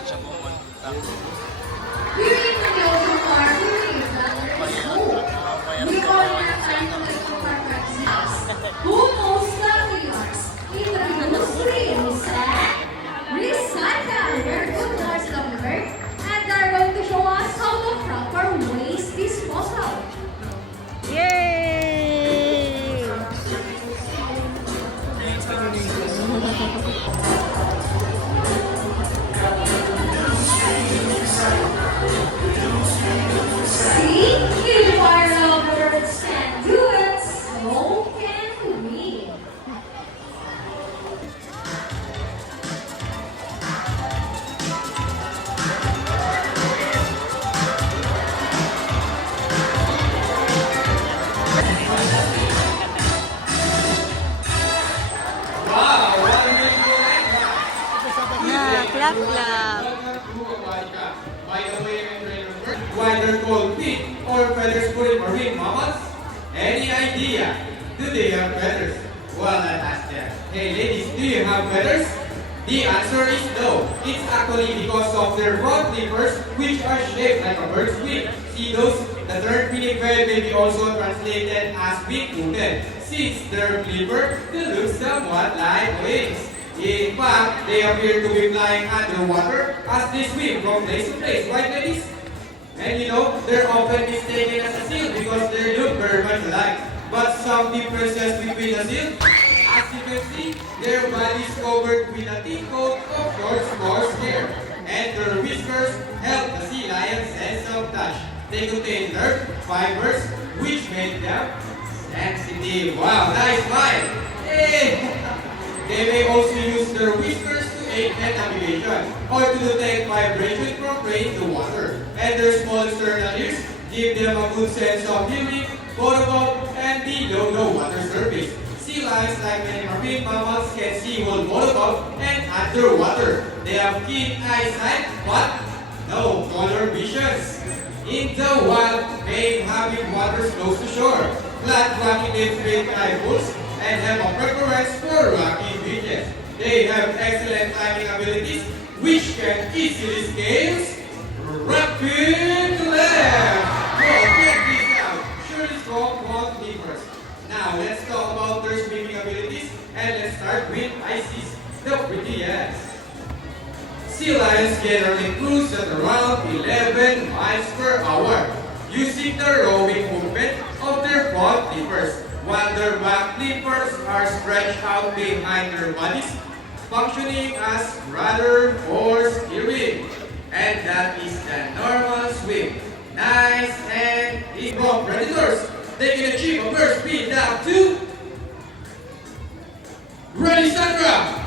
Viewing the ocean far, viewing is not very cool. We are in a time to make who most lovely yours in the blue streams and recycle their good parts of the work, and they're going to show us how to proper waste disposal. Yay! See, you are lovers can do it, so can we. Na, clap, clap. By the way, why they're called feet or feathers for marine mammals? Any idea? Do they have feathers? Well, let's ask them. Hey ladies, do you have feathers? The answer is no. It's actually because of their front flippers, which are shaped like a bird's wing. See those? The term pinniped may be also translated as wing-footed. Since their flipper, they look somewhat like wings. In fact, they appear to be flying underwater as they swim from place to place, right ladies? And you know, they're often mistaken as a seal because they look very much alike. But some differences between the seal, as you can see, their body is covered with a thin coat of short coarse hair. And their whiskers help the sea lion sense of touch. They contain nerve fibers which make them sensitive. Wow, nice smile! Hey! They may also use their whiskers to aid in navigation or to detect vibration from rain to water. And their small external ears give them a good sense of hearing both above and below the water surface. Sea lions, like many marine mammals, can see both above and underwater. They have keen eyesight but no color visions. In the wild, they inhabit waters close to shore, flat rocky lips with rifles, and have a preference for rocky beaches. They have excellent climbing abilities, which can easily scale rapid left. Well, check this out. Surely strong front flippers. Now, let's talk about their swimming abilities, and let's start with Isis, the prettiest. Sea lions generally cruise at around 11 miles per hour, using the rowing movement of their front flippers, while their back flippers are stretched out behind their bodies, functioning as rudder for steering. And that is the normal swim. Nice and easy. From predators, they can achieve a burst speed down to... Ready, Sandra!